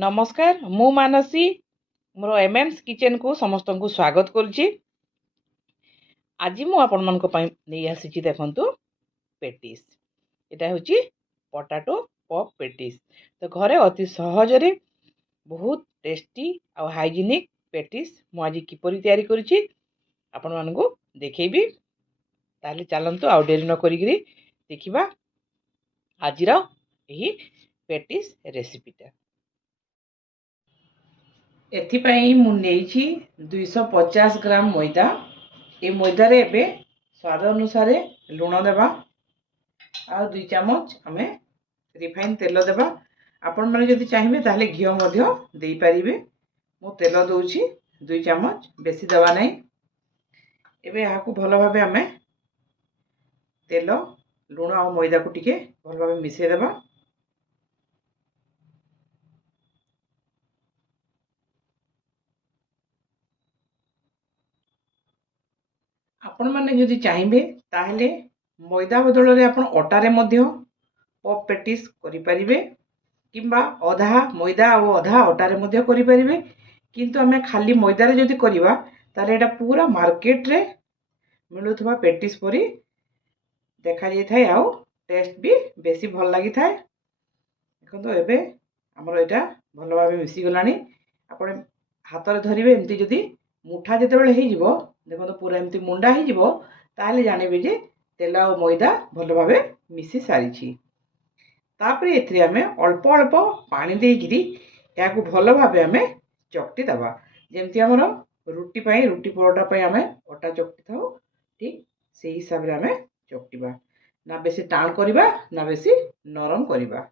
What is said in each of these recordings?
नमस्कार मु मानसी मोर एमएम्स किचन को समस्त को स्वागत करुच्ची। आज मु आपण मान नहीं आसी देखु पेटिस। यहाँ हूँ पोटाटो पप पेटिस। तो घरे अति सहजरे बहुत टेस्टी आ हाइजीनिक पेटिस मु आज किपरि तैयारी करुच्ची आपण मान को देखैबी। ताले चलंतु आउ डेरी न करी देखिबा आजिर यही पेटिस रेसिपीटा। एथिपाई मु नेइछि 250 ग्राम मैदा। ए मैदारे एबे स्वाद अनुसार लुण देबा आ 2 चम्मच हमें रिफाइन तेल देबा। आपण माने जदि चाहिबे ताले घियो मध्य देई परिबे। मु तेल दउछि 2 चम्मच, बेसी देबा नै। एबे यहाँ को भलो भाबे हमें तेल लुण आ मैदा को टिके भलो भाबे मिसे देबा। आपण माने जदि चाहिबे ताहले मैदा बदल रे आपण अटा रे मध्य पप पेटिस करि परिबे किंबा अधा मैदा और अधा अटा रे मध्य करि परिबे। किंतु हमें खाली मैदा रे जदि करिबा तारे एटा पूरा मार्केट रे मिलुथबा पेटिस परी देखा जाय थाए आ टेस्ट भी बेसी भल लागि थाए। देखो एबे हमर एटा भल भाबे मिसी गलानी। आपण हाथ रे धरिबे एमती जदि मुठा जेतेबेले हे जिवो देखो तो पूरा एमती मुंडा ही जिवो ताले जानिबे जे तेल आ मैदा भल भाबे मिसी सारिछि। तापरे एथरे हमें अल्प अल्प पानी देइगिरी याकू भल भाबे हमें चकटी दबा। जेमती हमर रुटी पई रुटी परोटा पई हमें अटा चकटी थाउ ठीक सेही हिसाब रे हमें चकटीबा। ना बेसी टाण करिबा ना बेसी नरम करिबा।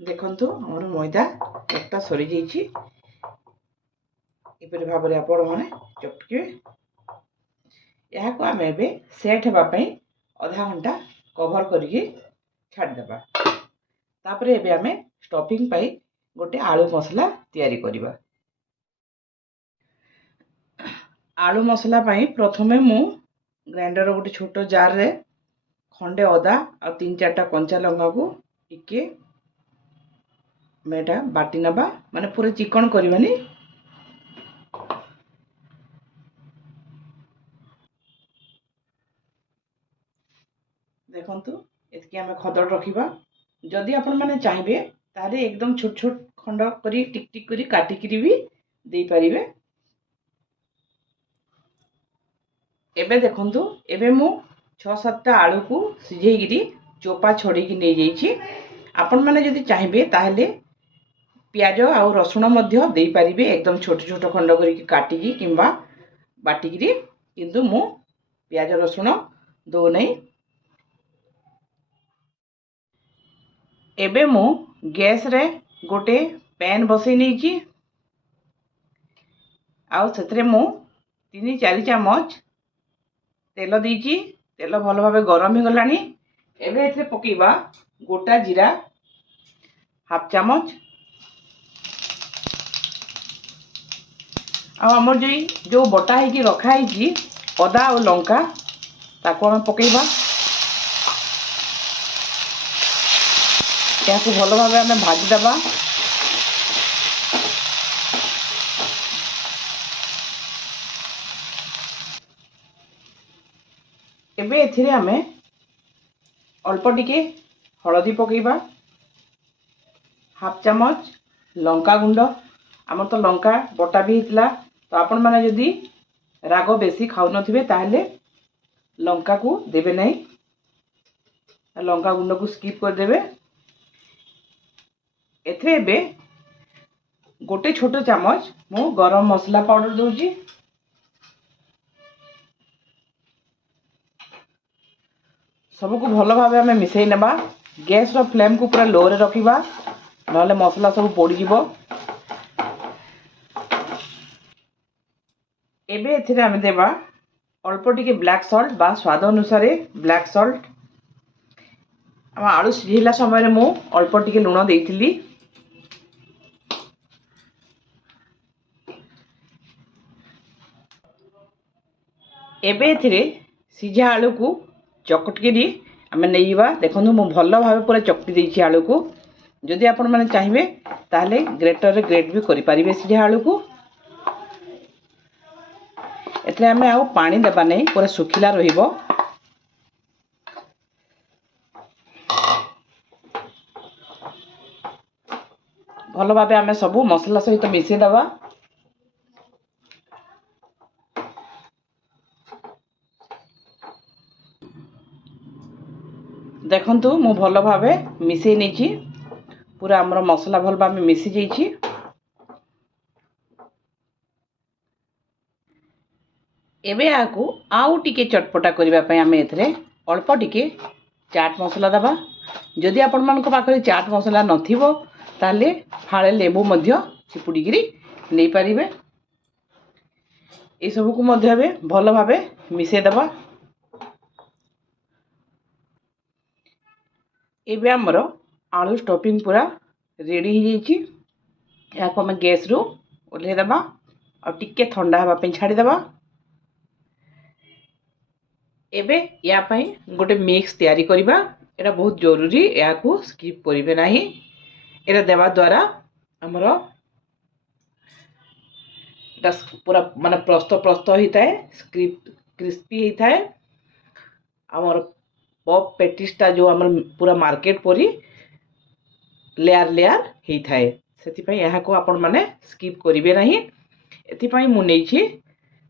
देखंतु हमर मैदा एकटा सरी जाइछि। एपरि भाबरे आपण माने चटके यहाँ को आम एबे सेट हेबा पई आधा घंटा कवर करिके छाड़ देबा। तापरे एबे आमे स्टफिंग पई गोटे आलू मसला तैयारी करिबा। आलू मसला पई प्रथमे मु ग्राइंडर गोटे छोटो जार रे खंडे अदा आ 3-4टा कंचा लंगा को टिके मेटा बाटी नबा। माने पूरे चिकन करबानी। देखंतु एतकी हमें खदड़ रखिबा। जदि आपण माने चाहिबे ताले एकदम छोट छोट खंड करी टिक टिक करी काटी करी भी देई परिबे। एबे देखंतु एबे मु 6-7टा आलू को सिझेई गिरी चोपा छोड़ी की नै जाईछि। आपण माने जदि चाहिबे ताले प्याज आ रसुण मध्य देई परिबे एकदम छोट छोट खंड करी काटी की किंबा बाटी गिरी। किंतु मु प्याज रसुण दो नै। एबे मु गैस रे गोटे पैन बसई नहीं आउ सेतरे मु 3-4 चम्मच तेल दीची। तेल भल भाबे गरम हो गलानी। एबे एथरे पकेबा गोटा जीरा हाफ चम्मच आ हमर जो बटा है कि रखा है कि अदा और लंका ताको हम पकेबा। या को भल भाबे हमें भाजी दबा। एबे एथिरे हमें अल्प टिके हळदी पकेबा हाफ चम्मच लंका गुंड। आमर तो लंका बटा भी हितला तो आपण माने जदि राग बेसी खाउ नथिबे ताहले लंका को देबे नै। लंका गुंड को स्किप कर देबे। एथरे बे गोटे छोटो चम्मच मु गरम मसला पाउडर दोजी। सब को भल भाबे हमें मिसई नेबा। गैस रो फ्लेम को पूरा लो रे रखिबा नले मसला सब पोड़ी जिवो। एबे एथिरे हमें देबा अल्प टिके ब्लैक सॉल्ट बा स्वाद अनुसार ब्लैक सॉल्ट। आलू सिझेला समय मु अल्प टिके लुण देइथिली। एबे एथिरे सिझा आलू को चकटकिरी आमे नैबा। देखंतु मु भल भाबे पूरा चकटी देछि आलू को। जदि आपण माने चाहिबे ताले ग्रेटर रे ग्रेट भी करि परिबे सिझा आलू को। एथरे आमे आउ पानी देबा नै, पूरा सुखिला रहिबो। भल भाबे आमे सब मसला सहित मिसै दबा। देखंतु मु भल भाबे मिसै नेछि, पूरा हमर मसला भल भाबे मिसि जैछि। एबे आकु आउ टिके चटपटा करिबा पय आमे एथरे अल्प टिके चाट मसला दबा। जदि आपण मानक पाखरे चाट मसला नथिबो ताले फाळे लेबू मध्य चिपुडिगिरी नै परिबे। ए सब को मध्य बे भल भाबे मिसै दबा। एबे हमर आलू स्टफिंग पूरा रेडी हो जाइछि। या को हम गैस रो ओल्हे दबा और टिके ठंडा हवा पे छाड़ी दबा। एबे या पई गोटे मिक्स तयारी करिबा। एटा बहुत जरूरी, या को स्किप करिवे नाही। एटा देबा द्वारा हमर पूरा माने प्रस्त हिताए, क्रिस्पी हिताए। हमर पप पेटिसटा जो हमर पूरा मार्केट परी लेयर लेयर हिताए। सेति पई यहा को आपण माने स्किप करिवे नाही। एति पई मु नेछि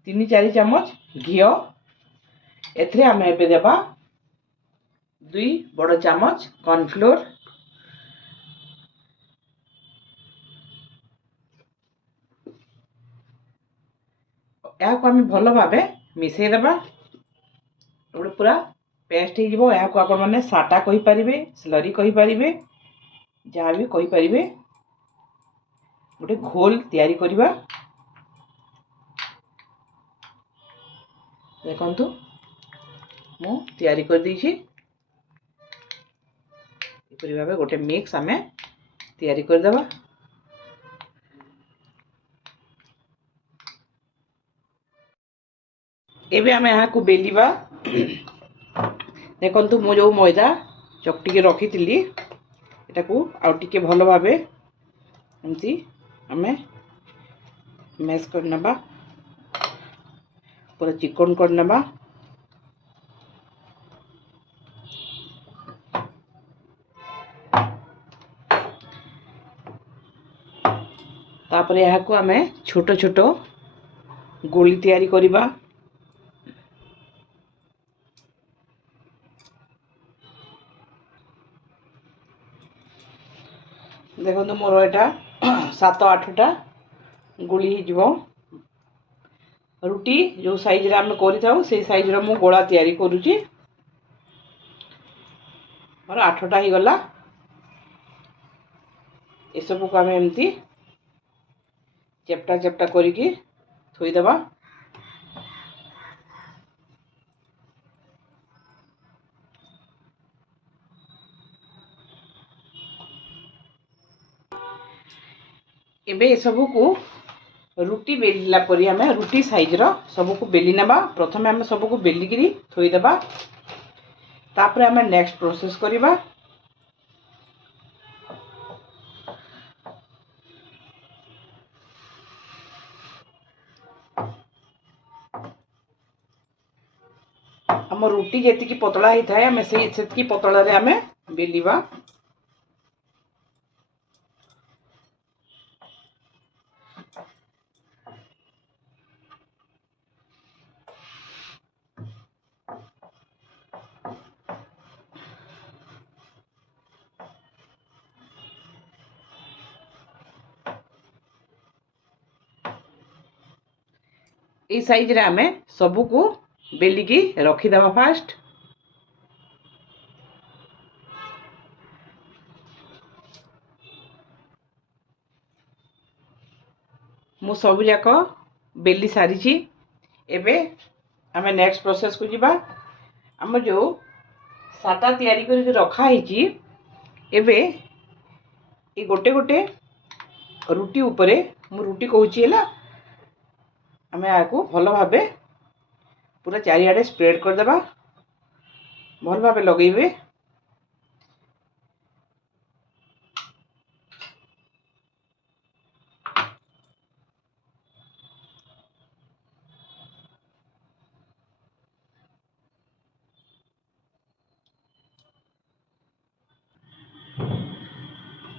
3-4 चम्मच घियो। एथरे आमे एबे देबा 2 बड़ चम्मच कॉर्नफ्लोर। या को आमे भलो भाबे मिसै देबा। ओडे पूरा पेस्ट ही जिवो। या को आपण माने साटा कहि परिबे, स्लरी कहि परिबे, जा भी कहि परिबे। गोटे घोल तयारी करिबा। देखंतु मु तयारी कर दैछि। एपरि भाबे गोटे मिक्स आमे तयारी कर देबा। एबे आमे यहा को बेलिबा। देखंतु मु जो मैदा चकटी के रखी थिली एटा को आ टिके भलो भाबे एमती आमे मैश कर नबा, पूरा चिकन कर नबा। तापर यहा को आमे छोटो छोटो गोली तयारी करिबा। देखो मोर एटा 7-8टा गोली ही जीवो। रुटी जो साइज रे हम करि थाउ से साइज रो मु गोला तयारी करूची। मोर 8टा ही गला। ए सब को आमे एमती चेप्टा चेप्टा करिकी थोई देबा। एबे ए सब को रुटी बेलिला परी हमें रुटी साइज रो सब को बेली नबा। प्रथमे हमें सब को बेली गिरी थोई देबा। तापरे हमें नेक्स्ट प्रोसेस करिबा। हम रुटी जेति की पतला ही थाए हमें से सेति की पतला रे हमें बेलिबा। ए साइज रे हमें सब को बेलिकी रखी दबा। फास्ट मु सब जाक बेली सारी। एबे हमें नेक्स्ट प्रोसेस को जीवा। हम जो साटा तयारी करके रखा है एबे ए गोटे गोटे रुटी उपरे मु रुटी कहूची हैला हमें आको भलो भाबे पूरा चारिआडे स्प्रेड करदेबा भल भाव लगेबे।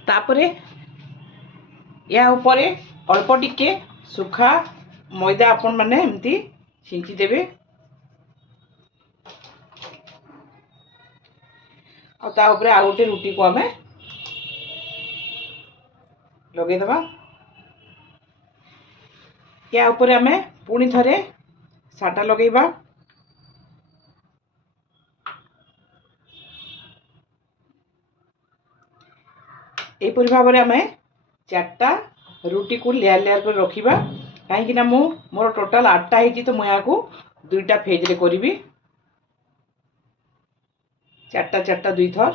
तापरे या ऊपर अल्प टिके सुखा मैदा आपण माने एमती छिंची देबे। और ता ऊपर आ गोटे रुटी को आमे लगे दबा। या ऊपर आमे पुणी थरे साटा लगेबा। एपरि भाव में आमे चारटा रुटी को लेयर लेयर कर रखिबा। कहीं ना मोर टोटाल 8टा है तो मुझे को 2टा फेज रे करी। चारटा चारटा 2 थर।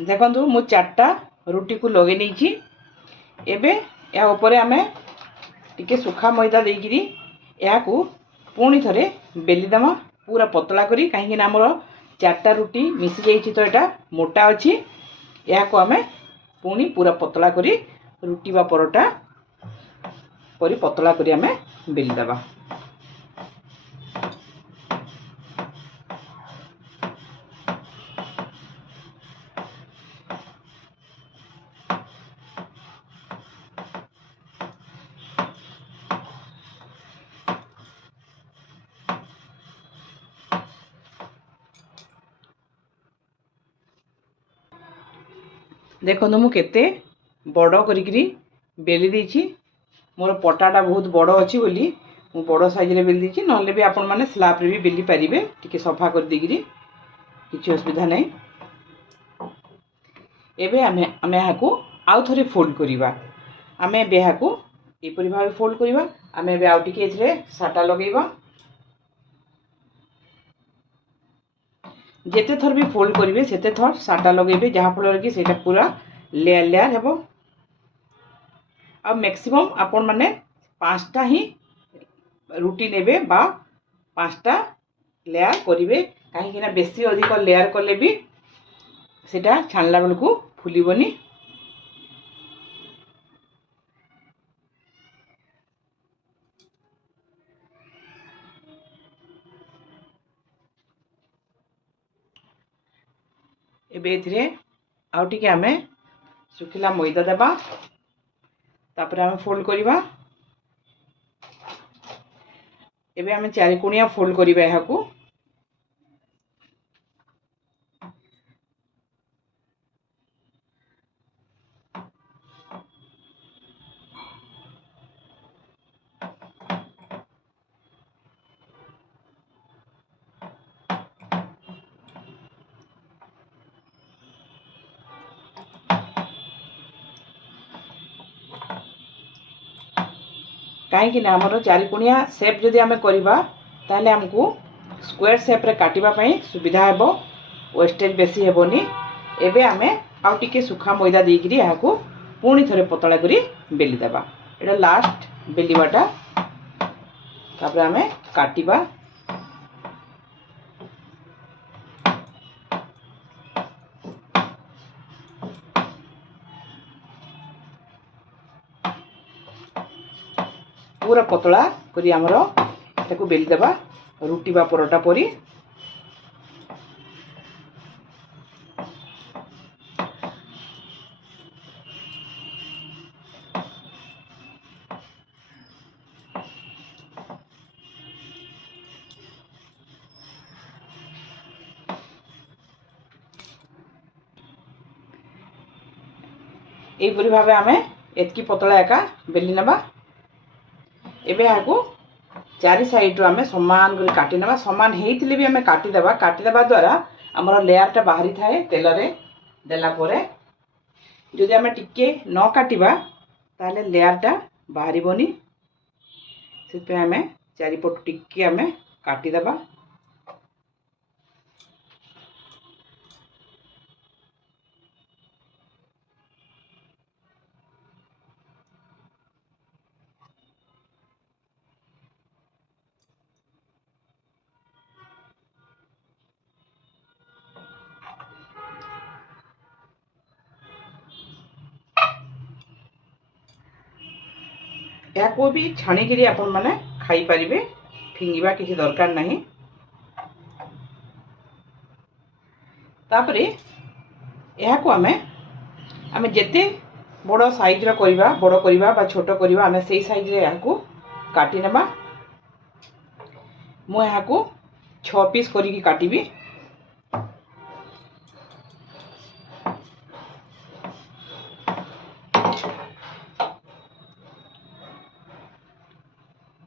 देखो मु 4टा रुटी को लगे नहीं। एबे या ऊपर आमे टिके सुखा मैदा देकिरी या को पुणी थरे बेली दमा पूरा पतला करी। कहीं ना हमर 4टा रुटी मिसी जाइछि तो एटा मोटा अछि। या को आमे पुणी पूरा पतला करी रुटी बा परोटा परी पतला करी आमे बेली दबा। देखो मु केते बड़ करी बेली देछि। मोर पटाटा बहुत बड़ अछि बोली मु बड़ साइज रे बेली देछि। नले भी आपण माने स्लैब रे भी बेली परिबे। टिके सफा कर देगिरी किछि असुविधा नै। एबे आमे हाकू आउ थरे फोल्ड करिबा। आमे बेहाकू एपरि भाबे फोल्ड करिबा। आमे बे आउ टिके एथरे साटा लगेइबा। जेते थर भी फोल्ड करिवे सेते थर साटा लगेइबे जहा फल कि सेटा पूरा लेयर लेयर हेबो। आ मैक्सिमम आपण माने 5टा ही रुटी नेबे बा 5टा लेयर करिवे। कहीं ना बेसी अधिक लेयर कले भी सेटा छानला बेलकू फुलिबनी। एबे एथरे आउ टिके आमे सुखिला मैदा देबा। तापरे आमे फोल्ड करिबा। एबे आमे चारि कोणिया फोल्ड करिबा एहाकू। कहीं ना हमर चारि कोणिया शेप जदि आमे करिबा ताले हमकू स्क्वायर शेप रे काटिबा पई सुविधा हेबो। वेस्टेज बेसी हेबोनी। एबे आमे आउ टिके सुखा मैदा देकिरी याकू पुणी थरे पतला करी बेली देबा। एटा लास्ट बेलिबाटा। तापर आमे काटिबा। पूरा पतला करी हमरो ताकू बेली देबा रुटी बा परोटा परी। एपरि भावे आमे एतकी पतला एका बेली नेबा। एबे याकू चारि साइड रो आमे समान करी काटी नेबा। समान हेइतिले भी आमे काटी देबा द्वारा हमर लेयर टा बाहरी थाए तेल रे देला परे। जदि आमे टिके न काटिबा ताले लेयर टा बाहरीबोनी। सेपे आमे चारि पट टिके आमे काटी देबा। याको भी छाणिकी आपण मैंने खाई पारिबे, फिंगिबा किसी दरकार नहीं। तापरे याको आमे जेते बड़ साइज रो करिबा, बड़ करिबा बा छोट करिबा, आमे सेई साइज रे याको काटी नेबा। मु याको 6 पीस करिकी काटिबी।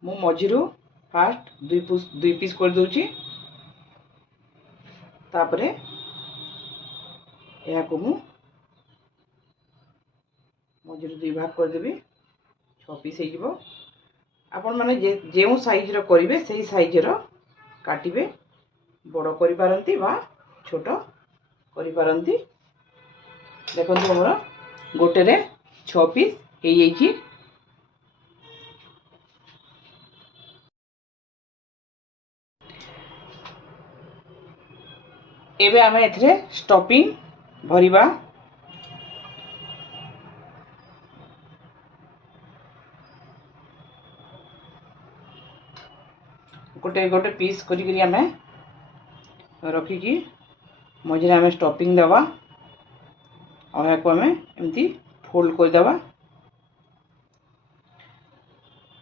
मु मझिरु फास्ट 2 पीस कर दूची। तापरे याको मु मझिरु 2 भाग कर देबी, 6 पीस हे जिवो। आपण माने जेउ साइज रो करिवे सेही साइज रो काटिबे, बड़ करि पारंती बा छोट करि पारंती। देखंतु हमर गोटे रे 6 पीस हे जाईची। एबे आमे एथरे स्टफिंग भरिबा। गोटे गोटे पीस करी आमे रखिकी मझे आमे स्टफिंग देवा और याको आमे एमती फोल्ड कर देवा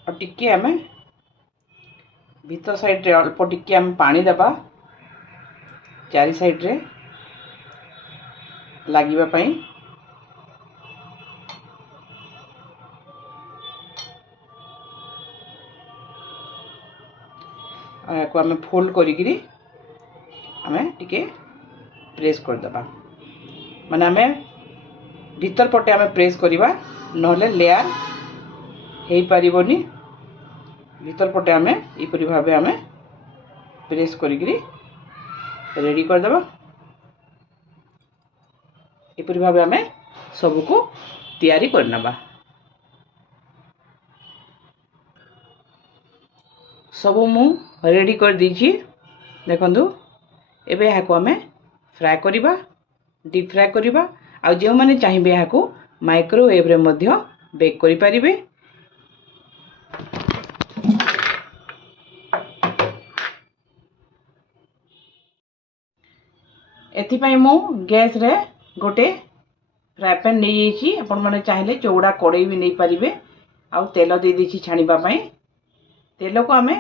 और टिके आमे भीतर साइड रे अल्प टिके आमे पानी देवा, चारि साइड रे लागिबा पई। और याको आमे फोल्ड करिकी आमे टिके प्रेस कर देबा, माने आमे भीतर पटे आमे प्रेस करिबा, नहले लेयर हेई परिबोनी। भीतर पटे आमे एपरि भाबे आमे प्रेस करिकी रेडी कर देबा। एपरि भाबे आमे सबको तैयारी करनबा। सब मु रेडी कर दीची। देखंतु एबे याको आमे फ्राई करिबा, डीप फ्राई करिबा। आ जे माने चाहिबे याको माइक्रोवेव रे मध्य बेक करि परिबे। एथि पई मु गैस रे गोटे फ्राई पैन नै जाईची। आपण माने चाहिले चौड़ा कड़ाई भी नै परिबे। आ तेल दे दीची छानिबा पई। तेल को आमे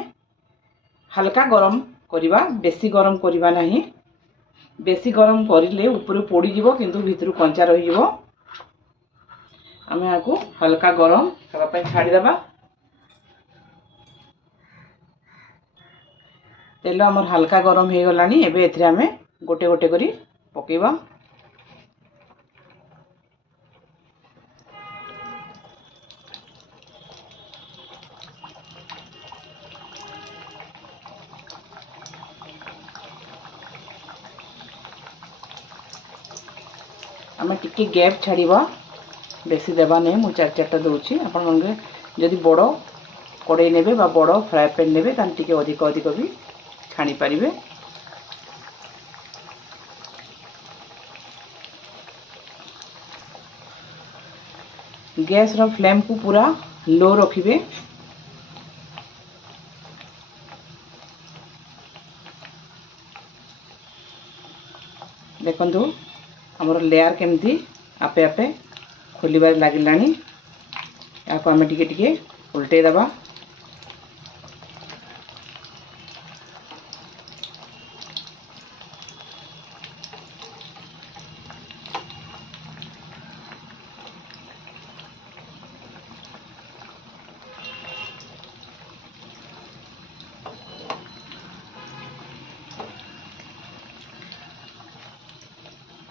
हल्का गरम करिबा, बेसी गरम करिबा नहीं। बेसी गरम करिले ऊपर पोड़ी जीवो किंतु भितर कंचा रही जीवो। आमे याको हल्का गरम हेबा पई छाडी देबा। तेल हमर हल्का गरम हे गलानी। एबे एथरे आमे गोटे गोटे करी पकेबा। आमे टिके गैप छाड़ीबा, बेसी देबा नहीं। मु 4-4टा दउची। आपण मंगे जदि बड़ कड़ाई नेबे बा बड़ फ्राई पैन नेबे तान टिके अधिक अधिक भी छाणी पारिबे। गैस रो फ्लेम को पूरा लो रखिबे। देखंतु हमर लेयर केमती आपे आपे खोलिबार लागिलानी। याको आमे टिके टिके उल्टे दबा।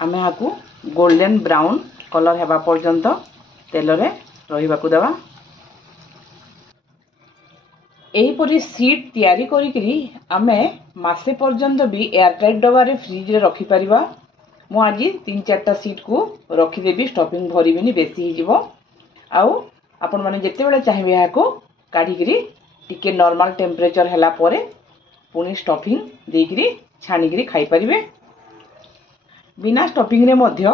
आमे याको गोल्डन ब्राउन कलर हेबा पर्यंत तेल रे रहिबाकू देबा। एहीपरि सीट तैयारी करिकरी आमे मासे पर्यंत भी एयरटाइट डबा रे फ्रिज रे रखि परिबा। मु आज 3-4टा सीट को रखिदेवी, स्टफिंग भरिबिनी, बेसी ही जीवो। आउ आपण माने जेते बेले चाहिबे याको काढिकरी टिके नॉर्मल टेम्परेचर हैला परे पुनी स्टफिंग देकरी छानिकरी खाई परिबे। बिना स्टफिंग रे मध्य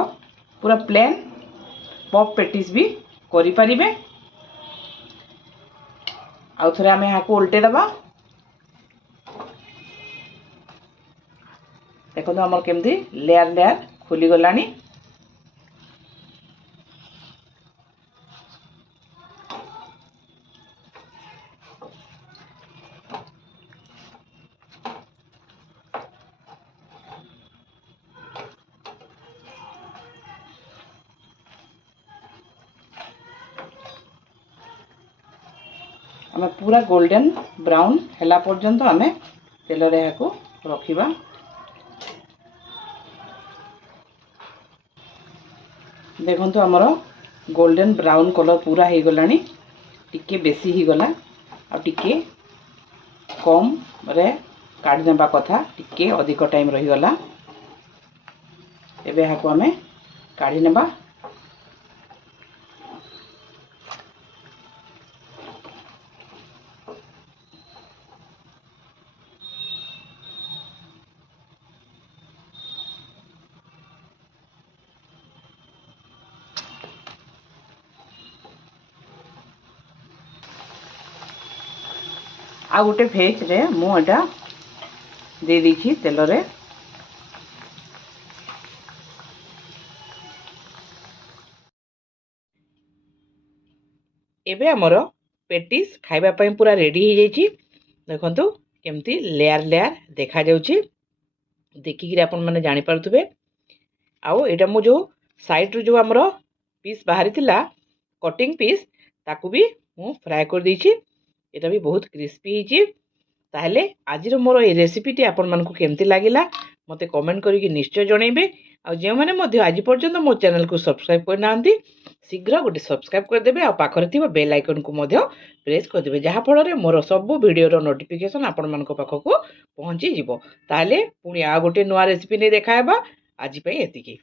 पूरा प्लेन पफ पेटिस भी करि परिबे। आउ थरे आम यहाँ उल्टे दबा। देखो आमर केमती लेयर लेयर खुली गलानी। आम पूरा गोल्डन ब्राउन हैला पर्यंत आम तेल यहाँ रखिबा। देखो आमर गोल्डन ब्राउन कलर पूरा हो गलानी। टिके बेसी ही गला आ टिके कम रे काढ़ी नेबा कथा, टिके अधिक टाइम रही गला। एबे यहाँ आम काढ़ी नेबा। आ गोटे भेज रे मुझा दे दी तेल रे। एबे हमर पेटिस खाइबा पई पूरा रेडी हो जाइछि। देखंतु केमती लेयर लेयर देखा जाउछि। देखि कि आपन माने जानि पारुथबे। आउ एटा मु जो साइड रो जो हमर पीस बाहरी थिला कटिंग पीस ताकू भी मु फ्राई कर दैछि। एटा भी बहुत क्रिस्पी हिछि। ताहले आजिर मोर ए रेसिपीटी आपण मानकु केमती लागिला मते कमेंट करिकि निश्चय जणैबे। आ जे माने मध्य आज पर्यंत मो चैनल को सब्सक्राइब कर नांती शीघ्र गोटे सब्सक्राइब कर देबे। आ पाखरे थिबा बेल आइकन को मध्य प्रेस कर देबे, जहा फल रे मोर सब वीडियो रो नोटिफिकेशन आपण मानको पाखको पहुंची जिवो। ताहले पुनी आ गोटे नुवा रेसिपी ने देखायबा। आज पई एतिकी।